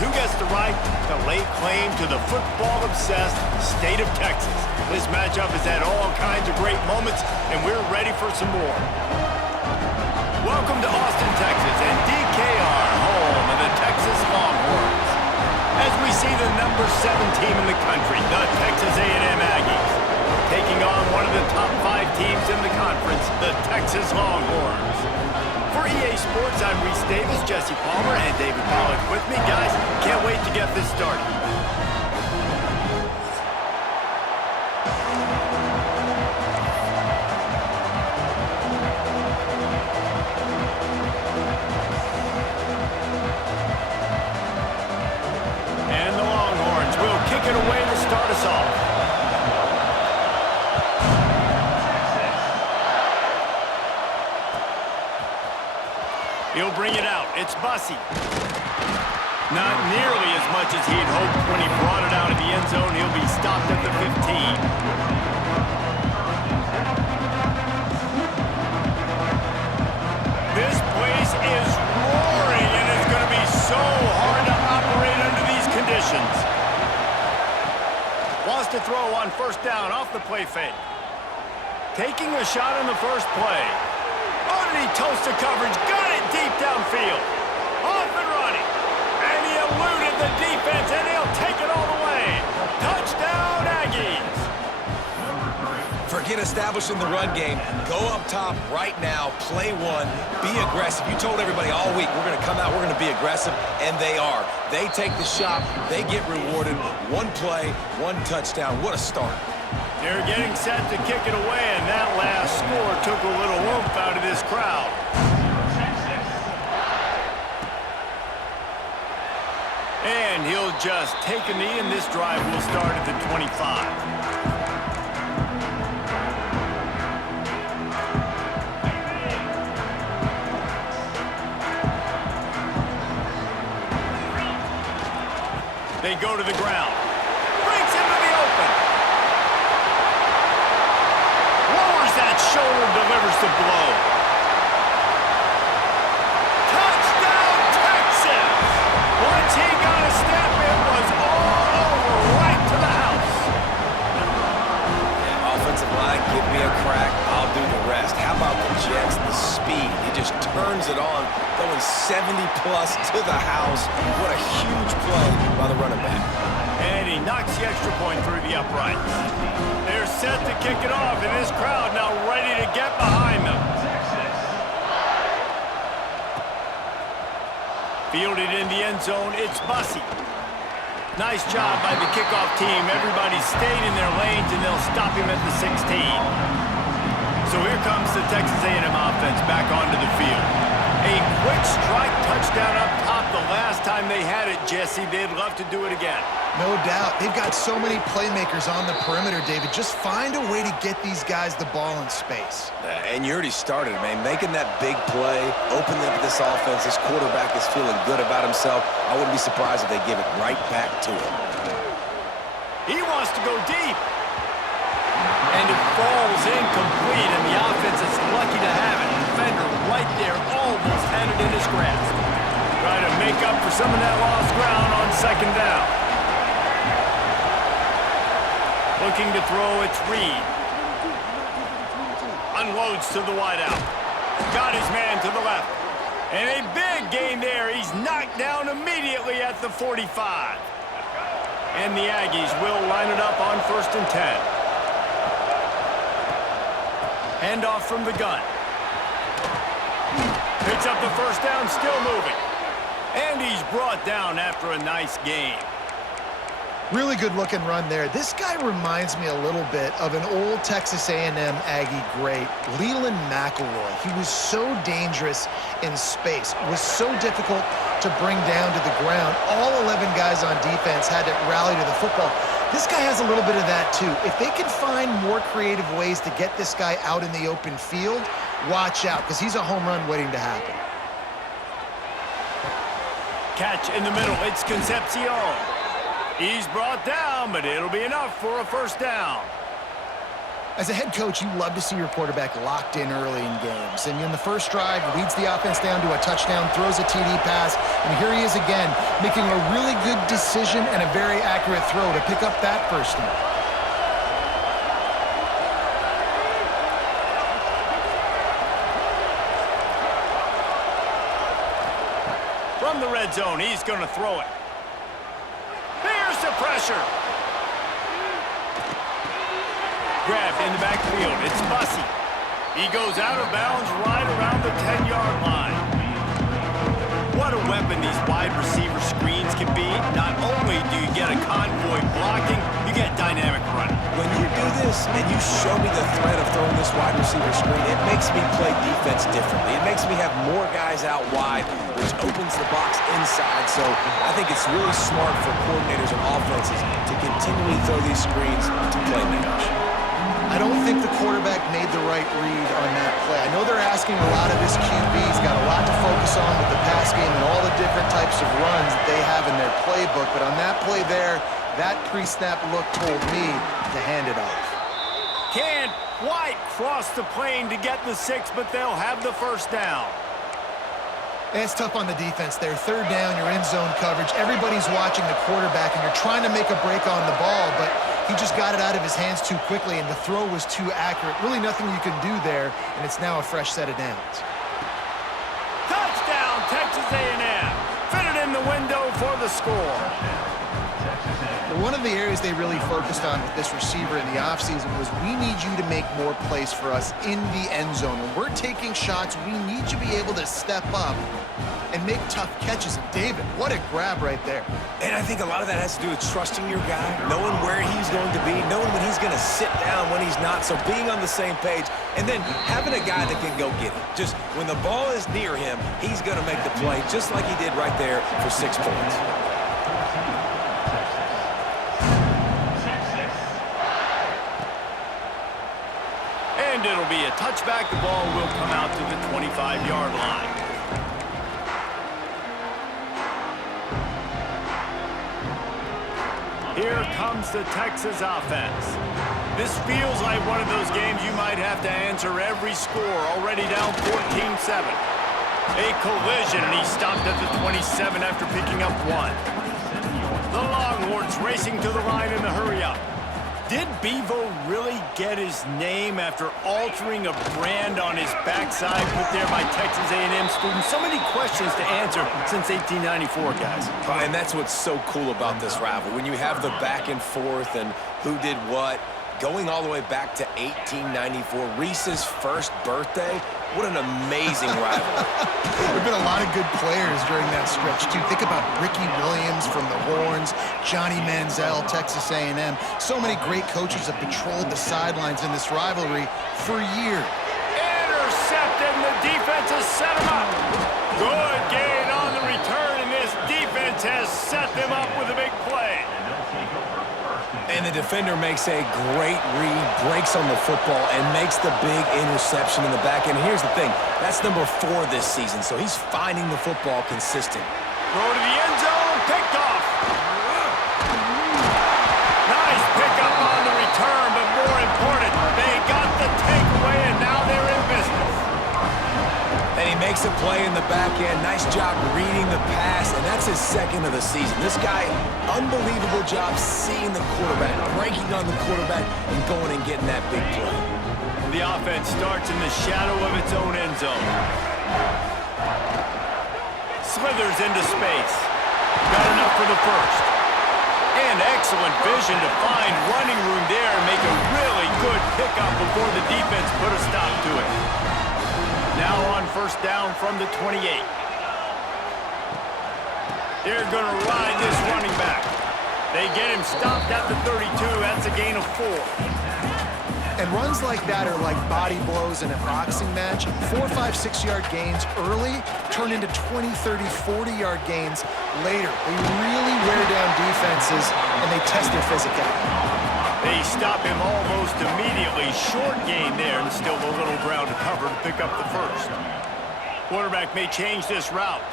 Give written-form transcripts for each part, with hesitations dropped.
who gets the right to lay claim to the football-obsessed state of Texas. This matchup has had all kinds of great moments, and we're ready for some more. Welcome to Austin, Texas, and DKR, home of the Texas Longhorns. As we see the number 7 team in the country, the Texas A&M Aggies, taking on one of the top 5 teams in the conference, the Texas Longhorns. For EA Sports, I'm Reese Davis, Jesse Palmer, and David Pollack with me. Guys, can't wait to get this started. And the Longhorns will kick it away to start us off. He'll bring it out. It's Bussey. Not nearly as much as he'd hoped when he brought it out of the end zone. He'll be stopped at the 15. This place is roaring, and it's going to be so hard to operate under these conditions. Wants to throw on first down off the play fake. Taking a shot on the first play. Oh, did he toast the coverage? Got it deep downfield. Off and running. And he eluded the defense, and he'll take it all the way. Touchdown, Aggies. Forget establishing the run game. Go up top right now. Play one. Be aggressive. You told everybody all week, we're going to come out, we're going to be aggressive, and they are. They take the shot. They get rewarded. One play, one touchdown. What a start. They're getting set to kick it away, and that last score took a little oomph out of this crowd. And he'll just take a knee, and this drive will start at the 25. They go to the ground. Breaks into the open. Lowers that shoulder, delivers the blow. Touchdown, Texas! Once he got a step, it was all over, right to the house. Yeah, offensive line, give me a crack, I'll do the rest. How about the Jets, the speed? He just turns it on, going 70-plus to the house. What a huge play by the running back. And he knocks the extra point through the uprights. They're set to kick it off, and this crowd now ready to get behind them. Fielded in the end zone, it's Bussey. Nice job by the kickoff team. Everybody stayed in their lanes, and they'll stop him at the 16. So here comes the Texas A&M offense back onto the field. A quick strike touchdown up top the last time they had it, Jesse. They'd love to do it again. No doubt. They've got so many playmakers on the perimeter, David. Just find a way to get these guys the ball in space. And you already started, man. Making that big play, opening up this offense. This quarterback is feeling good about himself. I wouldn't be surprised if they give it right back to him. He wants to go deep. And it falls incomplete, and the offense is lucky to have it. Defender right there almost had it in his grasp. Trying to make up for some of that lost ground on second down. Looking to throw, it's Reed. Unloads to the wideout. Got his man to the left. And a big gain there. He's knocked down immediately at the 45. And the Aggies will line it up on 1st and 10. Handoff from the gun. Picks up the first down, still moving. And he's brought down after a nice gain. Really good-looking run there. This guy reminds me a little bit of an old Texas A&M Aggie great, Leland McElroy. He was so dangerous in space, was so difficult to bring down to the ground. All 11 guys on defense had to rally to the football. This guy has a little bit of that, too. If they can find more creative ways to get this guy out in the open field, watch out, because he's a home run waiting to happen. Catch in the middle. It's Concepcion. He's brought down, but it'll be enough for a first down. As a head coach, you love to see your quarterback locked in early in games. And in the first drive, leads the offense down to a touchdown, throws a TD pass, and here he is again, making a really good decision and a very accurate throw to pick up that first down. From the red zone, he's going to throw it. Here's the pressure. Grabbed in the backfield. It's Bussy. He goes out of bounds right around the 10-yard line. What a weapon these wide receiver screens can be. Not only do you get a convoy blocking, you get dynamic running. When you do this and you show me the threat of throwing this wide receiver screen, it makes me play defense differently. It makes me have more guys out wide, which opens the box inside. So I think it's really smart for coordinators and offenses to continually throw these screens to playmakers. I don't think the quarterback made the right read on that play. I know they're asking a lot of this QB. He's got a lot to focus on with the pass game and all the different types of runs that they have in their playbook. But on that play there, that pre-snap look told me to hand it off. Can't quite cross the plane to get the 6, but they'll have the first down. It's tough on the defense there. Third down, you're in zone coverage. Everybody's watching the quarterback, and you're trying to make a break on the ball, but he just got it out of his hands too quickly, and the throw was too accurate. Really nothing you can do there, and it's now a fresh set of downs. Touchdown, Texas A&M. Fit it in the window for the score. One of the areas they really focused on with this receiver in the offseason was we need you to make more plays for us in the end zone. When we're taking shots, we need you to be able to step up and make tough catches. And David, what a grab right there. And I think a lot of that has to do with trusting your guy, knowing where he's going to be, knowing when he's going to sit down, when he's not, so being on the same page, and then having a guy that can go get it. Just when the ball is near him, he's going to make the play, just like he did right there for 6 points. And it'll be a touchback. The ball will come out to the 25-yard line. Here comes the Texas offense. This feels like one of those games you might have to answer every score. Already down 14-7. A collision, and he stopped at the 27 after picking up 1. The Longhorns racing to the line in the hurry-up. Did Bevo really get his name after altering a brand on his backside put there by Texas A&M students? So many questions to answer since 1894, guys. And that's what's so cool about this rival. When you have the back and forth and who did what, going all the way back to 1894, Reese's first birthday. What an amazing rival. There have been a lot of good players during that stretch, too. Think about Ricky Williams from the Horns, Johnny Manziel, Texas A&M. So many great coaches have patrolled the sidelines in this rivalry for years. Intercepted, and the defense has set him up. Good gain on the return, and this defense has set them up with a big play. And the defender makes a great read, breaks on the football, and makes the big interception in the back end. Here's the thing, that's number 4 this season, so he's finding the football consistent. Throw to the end zone, picked off. Nice pickup on the return, but more important, they got the takeaway, and now they're in business. And he makes a play in the back end. Nice job reading the pass, and that's his 2nd of the season. This guy, unbelievable job seeing the quarterback, breaking on the quarterback, and going and getting that big play. The offense starts in the shadow of its own end zone. Slithers into space. Got enough for the first. And excellent vision to find running room there and make a really good pickup before the defense put a stop to it. Now on first down from the 28. They're going to ride this running back. They get him stopped at the 32. That's a gain of 4. And runs like that are like body blows in a boxing match. 4, 5, 6-yard gains early turn into 20, 30, 40-yard gains later. They really wear down defenses, and they test their physicality. They stop him almost immediately. Short gain there, and still a little ground to cover to pick up the first. Quarterback may change this route.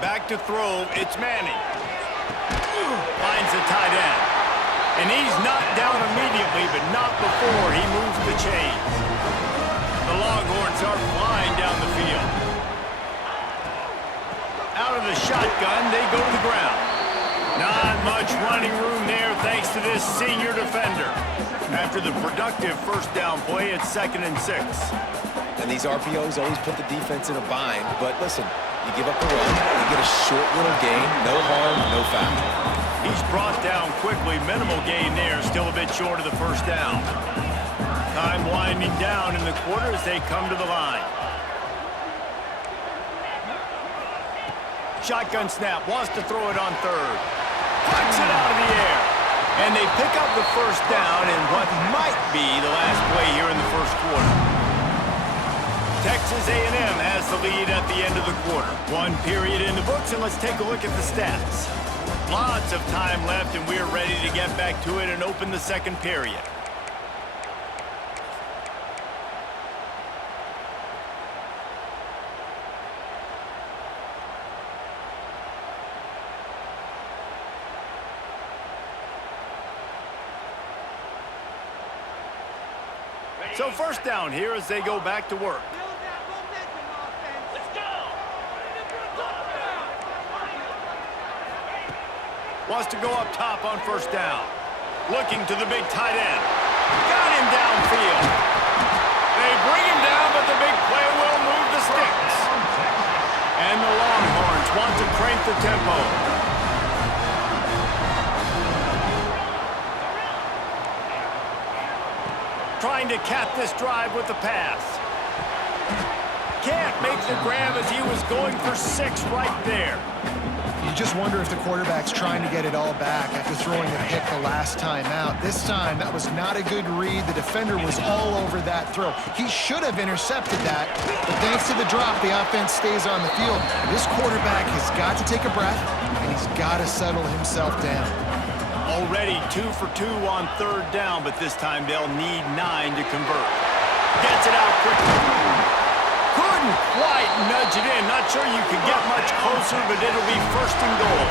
Back to throw, it's Manning. Finds the tight end. And he's knocked down immediately, but not before he moves the chains. The Longhorns are flying down the field. Out of the shotgun, they go to the ground. Not much running room there thanks to this senior defender. After the productive first down play, it's 2nd and 6. And these RPOs always put the defense in a bind. But listen, you give up the run, you get a short little gain, no harm, no foul. He's brought down quickly. Minimal gain there, still a bit short of the first down. Time winding down in the quarter as they come to the line. Shotgun snap, wants to throw it on 3rd. Puts it out of the air. And they pick up the first down in what might be the last play here in the first quarter. Texas A&M has the lead at the end of the quarter. 1 period in the books, and let's take a look at the stats. Lots of time left, and we're ready to get back to it and open the second period. So first down here as they go back to work. Wants to go up top on first down. Looking to the big tight end. Got him downfield. They bring him down, but the big play will move the sticks. And the Longhorns want to crank the tempo. Trying to cap this drive with the pass. Can't make the grab as he was going for 6 right there. You just wonder if the quarterback's trying to get it all back after throwing the pick the last time out. This time, that was not a good read. The defender was all over that throw. He should have intercepted that, but thanks to the drop, the offense stays on the field. This quarterback has got to take a breath, and he's got to settle himself down. Already 2 for 2 on 3rd down, but this time they'll need 9 to convert. Gets it out quickly. Couldn't quite nudge it in. Not sure you could get much closer, but it'll be 1st and goal.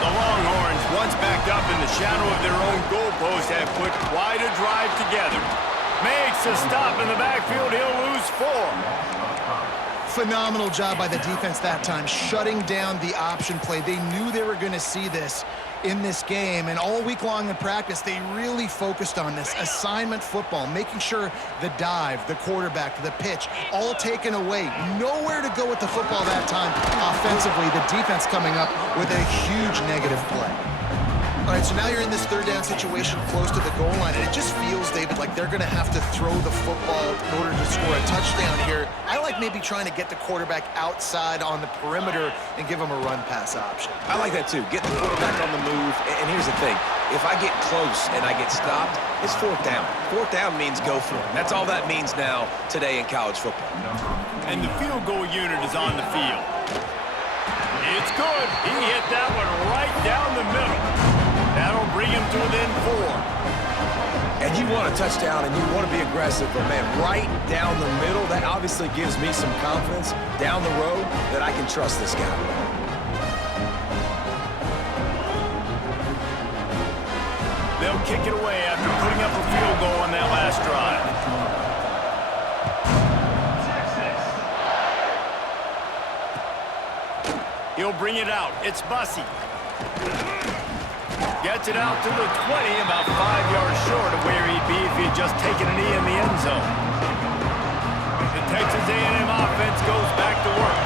The Longhorns, once back up in the shadow of their own goalpost, have put quite a drive together. Makes a stop in the backfield. He'll lose 4. Phenomenal job by the defense that time, shutting down the option play. They knew they were going to see this in this game, and all week long in practice, they really focused on this assignment football, making sure the dive, the quarterback, the pitch, all taken away. Nowhere to go with the football that time. Offensively, the defense coming up with a huge negative play. All right, so now you're in this 3rd down situation close to the goal line, and it just feels, David, like they're going to have to throw the football in order to score a touchdown here. I like maybe trying to get the quarterback outside on the perimeter and give him a run-pass option. I like that, too. Get the quarterback on the move. And here's the thing. If I get close and I get stopped, it's 4th down. 4th down means go for it. That's all that means now today in college football. And the field goal unit is on the field. It's good. He hit that one right down the middle. That'll bring him to within 4. And you want a touchdown and you want to be aggressive, but man, right down the middle, that obviously gives me some confidence down the road that I can trust this guy. They'll kick it away after putting up a field goal on that last drive. He'll bring it out. It's Bussey. Gets it out to the 20, about 5 yards short of where he'd be if he had just taken a knee in the end zone. The Texas A&M offense goes back to work.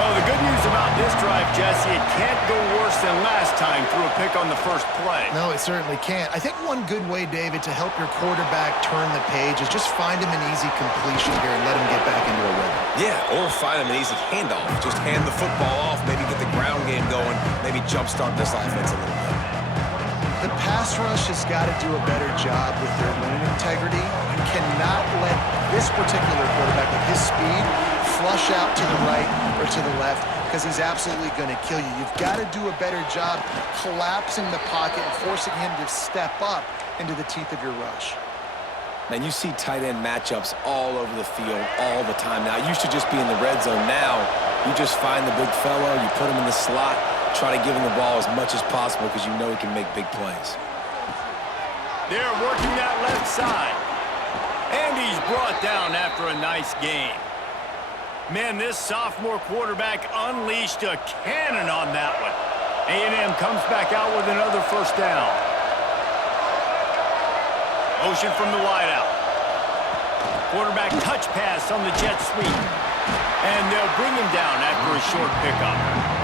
Well, the good news about this drive, Jesse, it can't go worse than last time through a pick on the first play. No, it certainly can't. I think one good way, David, to help your quarterback turn the page is just find him an easy completion here and let him get back into a rhythm. Yeah, or find him an easy handoff. Just hand the football off, maybe get the ground game going, maybe jumpstart this offense a little bit. The pass rush has got to do a better job with their lane integrity. You cannot let this particular quarterback with his speed flush out to the right or to the left because he's absolutely going to kill you. You've got to do a better job collapsing the pocket and forcing him to step up into the teeth of your rush. Man, you see tight end matchups all over the field all the time now. You should just be in the red zone now. You just find the big fellow, you put him in the slot, try to give him the ball as much as possible because you know he can make big plays. They're working that left side. And he's brought down after a nice gain. Man, this sophomore quarterback unleashed a cannon on that one. A&M comes back out with another first down. Motion from the wideout. Quarterback touch pass on the jet sweep. And they'll bring him down after a short pickup.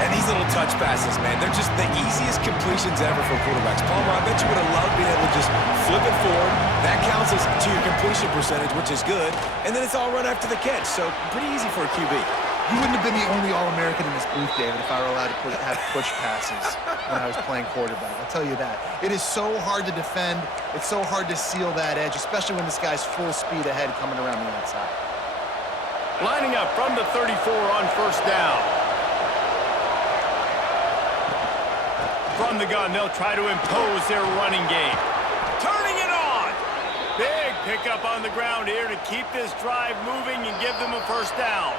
And these little touch passes, man, they're just the easiest completions ever for quarterbacks. Palmer, I bet you would have loved being able to just flip it forward. That counts as to your completion percentage, which is good. And then it's all run after the catch, so pretty easy for a QB. You wouldn't have been the only All-American in this booth, David, if I were allowed to have push passes when I was playing quarterback. I'll tell you that. It is so hard to defend. It's so hard to seal that edge, especially when this guy's full speed ahead coming around the outside. Lining up from the 34 on first down. From the gun, they'll try to impose their running game. Turning it on! Big pickup on the ground here to keep this drive moving and give them a first down.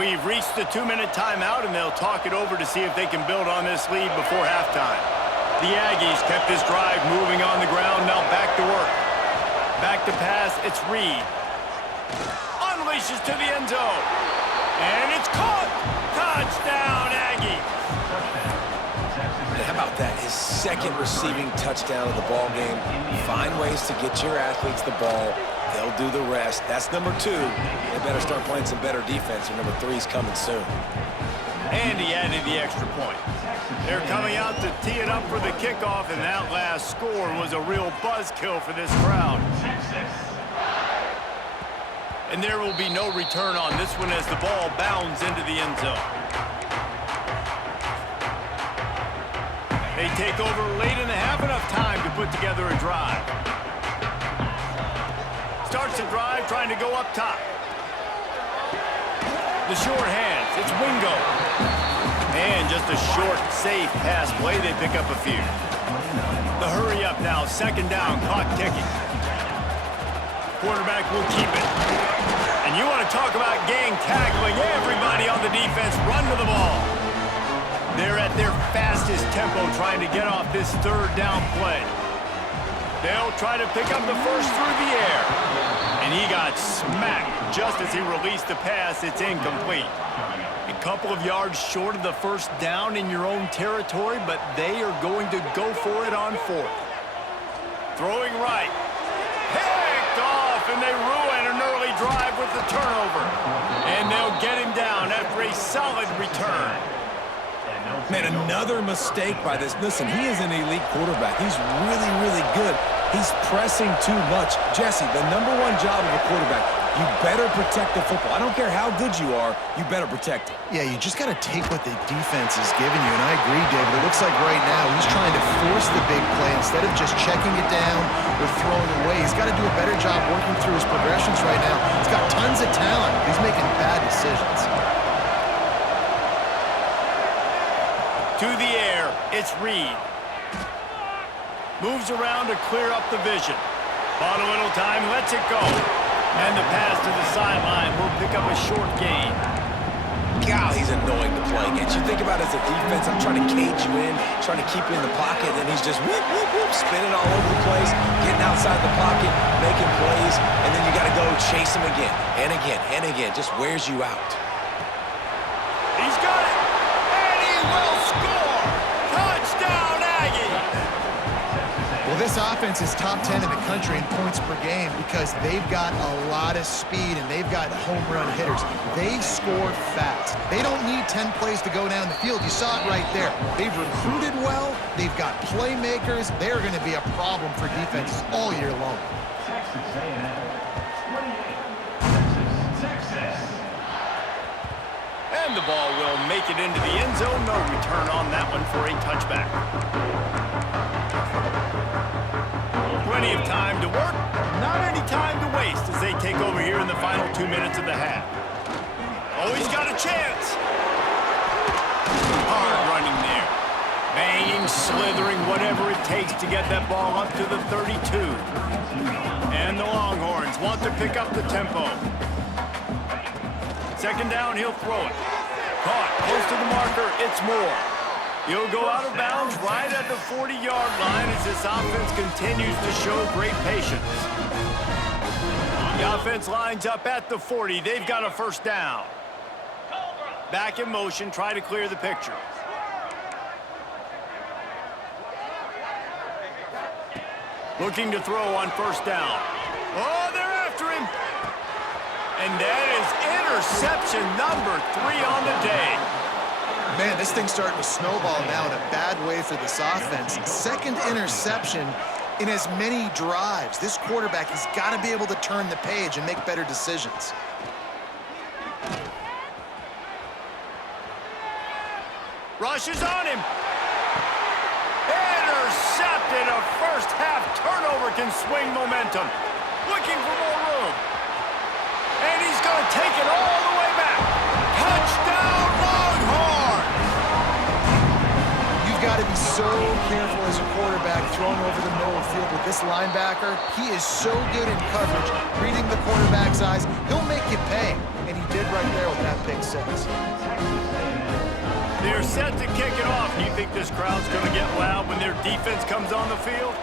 We've reached the 2-minute timeout, and they'll talk it over to see if they can build on this lead before halftime. The Aggies kept this drive moving on the ground, now back to work. Back to pass, it's Reed. Unleashes to the end zone. And it's caught! Touchdown, Aggies! How about that? His second receiving touchdown of the ball game. Find ways to get your athletes the ball. They'll do the rest. That's number 2. They better start playing some better defense, or number 3's coming soon. And he added the extra point. They're coming out to tee it up for the kickoff, and that last score was a real buzzkill for this crowd. And there will be no return on this one as the ball bounds into the end zone. They take over late in the half, enough time to put together a drive. Starts the drive, trying to go up top. The short hands, it's Wingo. And just a short, safe pass play, they pick up a few. The hurry up now, second down, clock ticking. Quarterback will keep it. And you want to talk about gang tackling, everybody on the defense run to the ball. They're at their fastest tempo trying to get off this third down play. They'll try to pick up the first through the air. And he got smacked just as he released the pass. It's incomplete. A couple of yards short of the first down in your own territory, but they are going to go for it on fourth. Throwing right. Picked off, and they ruin an early drive with the turnover. And they'll get him down after a solid return. Man, another mistake by this. Listen, he is an elite quarterback. He's really, really good. He's pressing too much. Jesse, the number 1 job of a quarterback, you better protect the football. I don't care how good you are, you better protect it. Yeah, you just got to take what the defense is giving you, and I agree, David. It looks like right now he's trying to force the big play instead of just checking it down or throwing away. He's got to do a better job working through his progressions right now. He's got tons of talent. He's making bad decisions. To the air, it's Reed. Moves around to clear up the vision. Bought a little time, lets it go. And the pass to the sideline will pick up a short gain. God, he's annoying to play against. You think about it as a defense, I'm trying to cage you in, trying to keep you in the pocket, and he's just whoop, whoop, whoop, spinning all over the place, getting outside the pocket, making plays, and then you got to go chase him again, and again, and again. Just wears you out. He's got it, and he will score! Touchdown, Aggies! Well, this offense is top 10 in the country in points per game because they've got a lot of speed and they've got home run hitters. They score fast. They don't need 10 plays to go down the field. You saw it right there. They've recruited well. They've got playmakers. They're going to be a problem for defenses all year long. And the ball will make it into the end zone. No return on that one for a touchback. Plenty of time to work, not any time to waste as they take over here in the final 2 minutes of the half. Oh, he's got a chance. Hard running there. Banging, slithering, whatever it takes to get that ball up to the 32. And the Longhorns want to pick up the tempo. Second down, he'll throw it. Caught, close to the marker, it's Moore. He'll go out of bounds right at the 40-yard line as this offense continues to show great patience. The offense lines up at the 40. They've got a first down. Back in motion, try to clear the picture. Looking to throw on first down. Oh, they're after him. And that is interception number 3 on the day. Man, this thing's starting to snowball now in a bad way for this offense. Second interception in as many drives. This quarterback has got to be able to turn the page and make better decisions. Rushes on him. Intercepted. A first-half turnover can swing momentum. Looking for more room. And he's going to take it all the way back. Touchdown, Longhorns! You've got to be so careful as a quarterback throwing over the middle of the field with this linebacker. He is so good in coverage, reading the quarterback's eyes. He'll make you pay, and he did right there with that pick six. They're set to kick it off. Do you think this crowd's going to get loud when their defense comes on the field?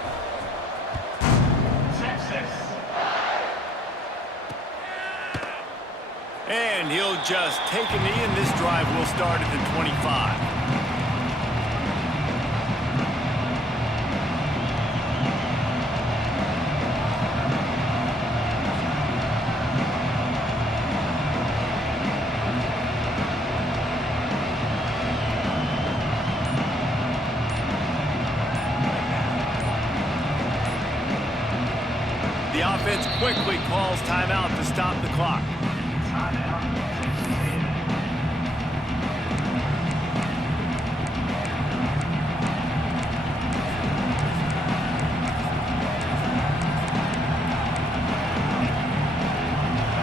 And he'll just take a knee, and this drive will start at the 25. The offense quickly calls timeout to stop the clock.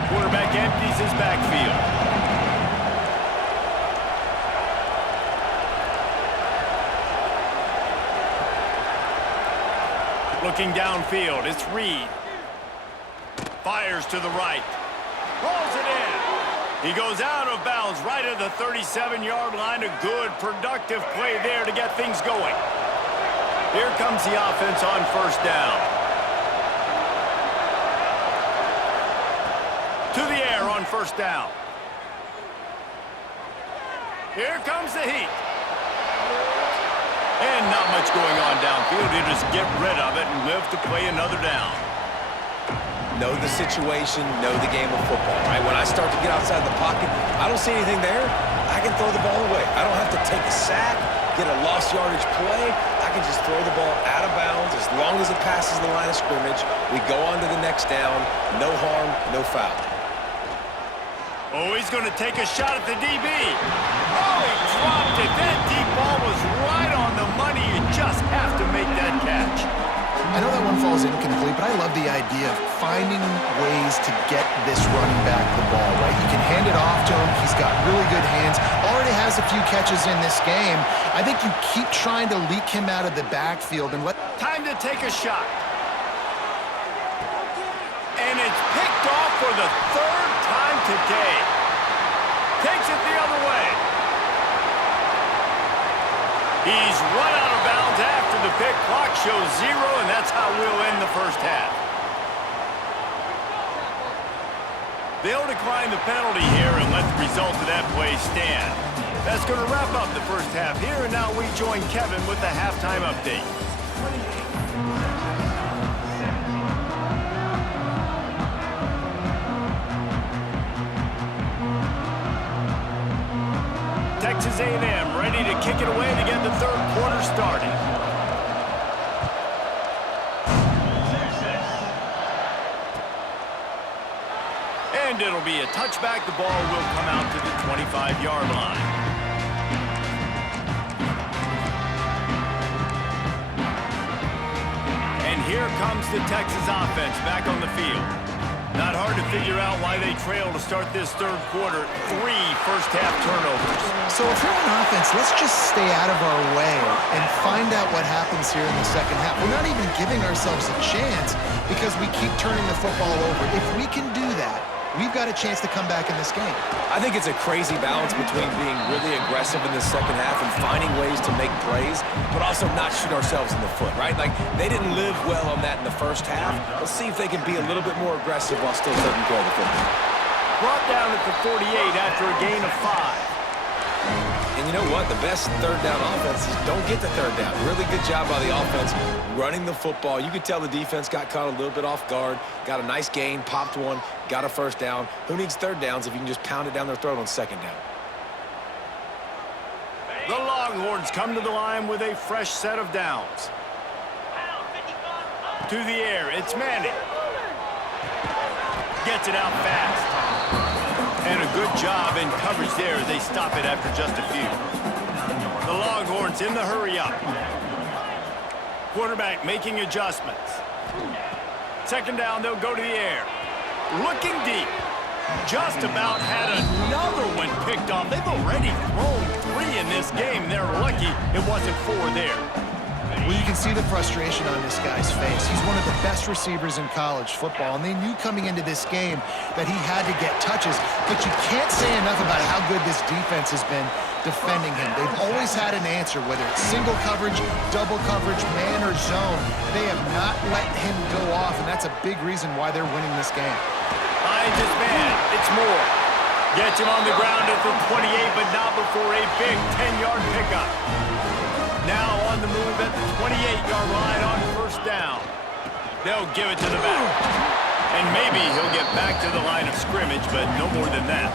Quarterback empties his backfield. Looking downfield, it's Reed. Fires to the right. Rolls it in. He goes out of bounds right at the 37-yard line. A good, productive play there to get things going. Here comes the offense on first down. To the air on first down. Here comes the heat. And not much going on downfield. You just get rid of it and live to play another down. Know the situation, know the game of football, right? When I start to get outside the pocket, I don't see anything there, I can throw the ball away. I don't have to take a sack, get a lost yardage play. I can just throw the ball out of bounds as long as it passes the line of scrimmage. We go on to the next down. No harm, no foul. Oh, he's going to take a shot at the DB. Oh, he dropped it. That deep ball was right on the money. You just have to make that catch. I know that one falls incomplete, but I love the idea of finding ways to get this running back the ball, right? You can hand it off to him. He's got really good hands. Already has a few catches in this game. I think you keep trying to leak him out of the backfield and let... Time to take a shot. And it's picked off for the third time today. Takes it the other way. He's run out of bounds after the pick. Clock shows 0, and that's how we'll end the first half. They'll decline the penalty here and let the result of that play stand. That's going to wrap up the first half here, and now we join Kevin with the halftime update. Texas A&M ready to kick it away to get the third quarter started. And it'll be a touchback. The ball will come out to the 25-yard line. And here comes the Texas offense back on the field. Not hard to figure out why they trail to start this third quarter. 3 first-half turnovers. So if you're on offense, let's just stay out of our way and find out what happens here in the second half. We're not even giving ourselves a chance because we keep turning the football over. If we can do that, we've got a chance to come back in this game. I think it's a crazy balance between being really aggressive in the second half and finding ways to make plays, but also not shoot ourselves in the foot, right? Like, they didn't live well on that in the first half. Let's see if they can be a little bit more aggressive while still taking care of the football. Brought down at the 48 after a gain of 5. And you know what? The best third down offenses don't get the third down. Really good job by the offense running the football. You could tell the defense got caught a little bit off guard, got a nice gain, popped one, got a first down. Who needs third downs if you can just pound it down their throat on second down? The Longhorns come to the line with a fresh set of downs. To the air, it's Manning. Gets it out fast. And a good job in coverage there. They stop it after just a few. The Longhorns in the hurry up. Quarterback making adjustments. Second down, they'll go to the air. Looking deep. Just about had another one picked off. They've already thrown 3 in this game. They're lucky it wasn't 4 there. Well, you can see the frustration on this guy's face. He's one of the best receivers in college football, and they knew coming into this game that he had to get touches, but you can't say enough about how good this defense has been defending him. They've always had an answer, whether it's single coverage, double coverage, man or zone. They have not let him go off, and that's a big reason why they're winning this game. Behind his man, it's Moore. Gets him on the ground at the 28, but not before a big 10-yard pickup. Now on the move at the 28-yard line on first down. They'll give it to the back. And maybe he'll get back to the line of scrimmage, but no more than that.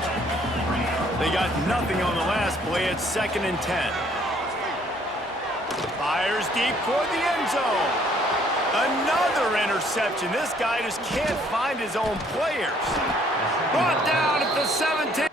They got nothing on the last play. It's 2nd and 10. Fires deep toward the end zone. Another interception. This guy just can't find his own players. Brought down at the 17.